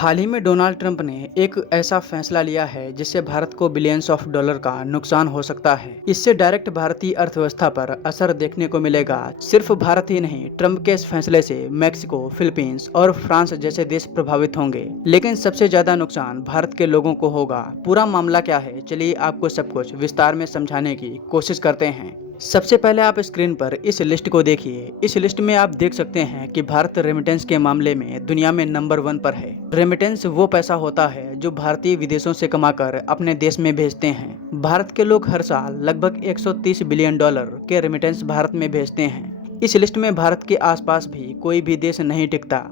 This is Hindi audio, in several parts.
हाल ही में डोनाल्ड ट्रंप ने एक ऐसा फैसला लिया है जिससे भारत को बिलियंस ऑफ डॉलर का नुकसान हो सकता है। इससे डायरेक्ट भारतीय अर्थव्यवस्था पर असर देखने को मिलेगा। सिर्फ भारत ही नहीं, ट्रंप के इस फैसले से मैक्सिको, फिलीपींस और फ्रांस जैसे देश प्रभावित होंगे। लेकिन सबसे ज्यादा नुकसान भारत के लोगों को होगा। पूरा मामला क्या है, चलिए आपको सब कुछ विस्तार में समझाने की कोशिश करते हैं। सबसे पहले आप स्क्रीन पर इस लिस्ट को देखिए। इस लिस्ट में आप देख सकते हैं कि भारत रेमिटेंस के मामले में दुनिया में नंबर 1 पर है। रेमिटेंस वो पैसा होता है जो भारतीय विदेशों से कमाकर अपने देश में भेजते हैं। भारत के लोग हर साल लगभग 130 बिलियन डॉलर के रेमिटेंस भारत में भेजते हैं। इस लिस्ट में भारत के आसपास भी कोई भी देश नहीं टिकता।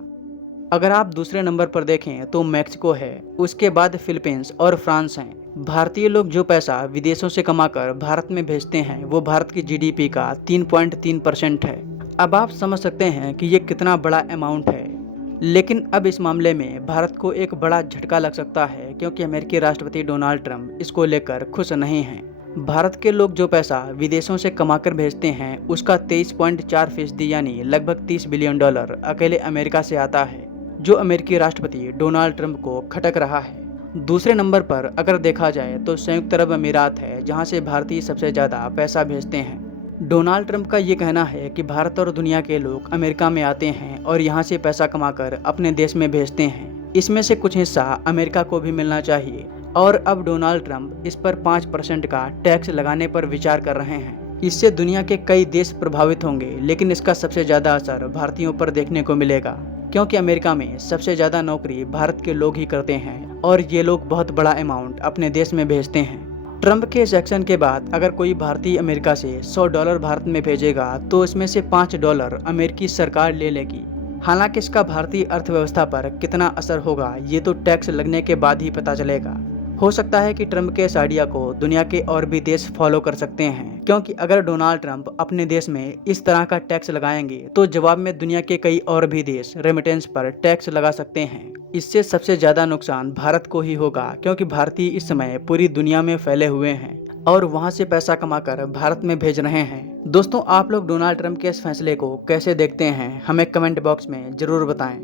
अगर आप दूसरे नंबर पर देखें तो मैक्सिको है, उसके बाद फिलीपींस और फ्रांस हैं। भारतीय लोग जो पैसा विदेशों से कमाकर भारत में भेजते हैं वो भारत की जीडीपी का 3.3% है। अब आप समझ सकते हैं कि ये कितना बड़ा अमाउंट है। लेकिन अब इस मामले में भारत को एक बड़ा झटका लग सकता है, क्योंकि अमेरिकी राष्ट्रपति डोनाल्ड ट्रंप इसको लेकर खुश नहीं हैं। भारत के लोग जो पैसा विदेशों से कमाकर भेजते हैं उसका 23.4% यानी लगभग 30 बिलियन डॉलर अकेले अमेरिका से आता है, जो अमेरिकी राष्ट्रपति डोनाल्ड ट्रंप को खटक रहा है। दूसरे नंबर पर अगर देखा जाए तो संयुक्त अरब अमीरात है, जहां से भारतीय सबसे ज़्यादा पैसा भेजते हैं। डोनाल्ड ट्रंप का ये कहना है कि भारत और दुनिया के लोग अमेरिका में आते हैं और यहाँ से पैसा कमाकर अपने देश में भेजते हैं। इसमें से कुछ हिस्सा अमेरिका को भी मिलना चाहिए और अब डोनाल्ड ट्रंप इस पर 5% का टैक्स लगाने पर विचार कर रहे हैं। इससे दुनिया के कई देश प्रभावित होंगे, लेकिन इसका सबसे ज़्यादा असर भारतीयों पर देखने को मिलेगा, क्योंकि अमेरिका में सबसे ज़्यादा नौकरी भारत के लोग ही करते हैं और ये लोग बहुत बड़ा अमाउंट अपने देश में भेजते हैं। ट्रंप के इस एक्शन के बाद अगर कोई भारतीय अमेरिका से $100 भारत में भेजेगा तो इसमें से $5 अमेरिकी सरकार ले लेगी। हालांकि इसका भारतीय अर्थव्यवस्था पर कितना असर होगा ये तो टैक्स लगने के बाद ही पता चलेगा। हो सकता है कि ट्रंप के इस आइडिया को दुनिया के और भी देश फॉलो कर सकते हैं, क्योंकि अगर डोनाल्ड ट्रंप अपने देश में इस तरह का टैक्स लगाएंगे तो जवाब में दुनिया के कई और भी देश रेमिटेंस पर टैक्स लगा सकते हैं। इससे सबसे ज्यादा नुकसान भारत को ही होगा, क्योंकि भारतीय इस समय पूरी दुनिया में फैले हुए हैं और वहां से पैसा कमाकर भारत में भेज रहे हैं। दोस्तों, आप लोग डोनाल्ड ट्रंप के इस फैसले को कैसे देखते हैं, हमें कमेंट बॉक्स में जरूर बताएं।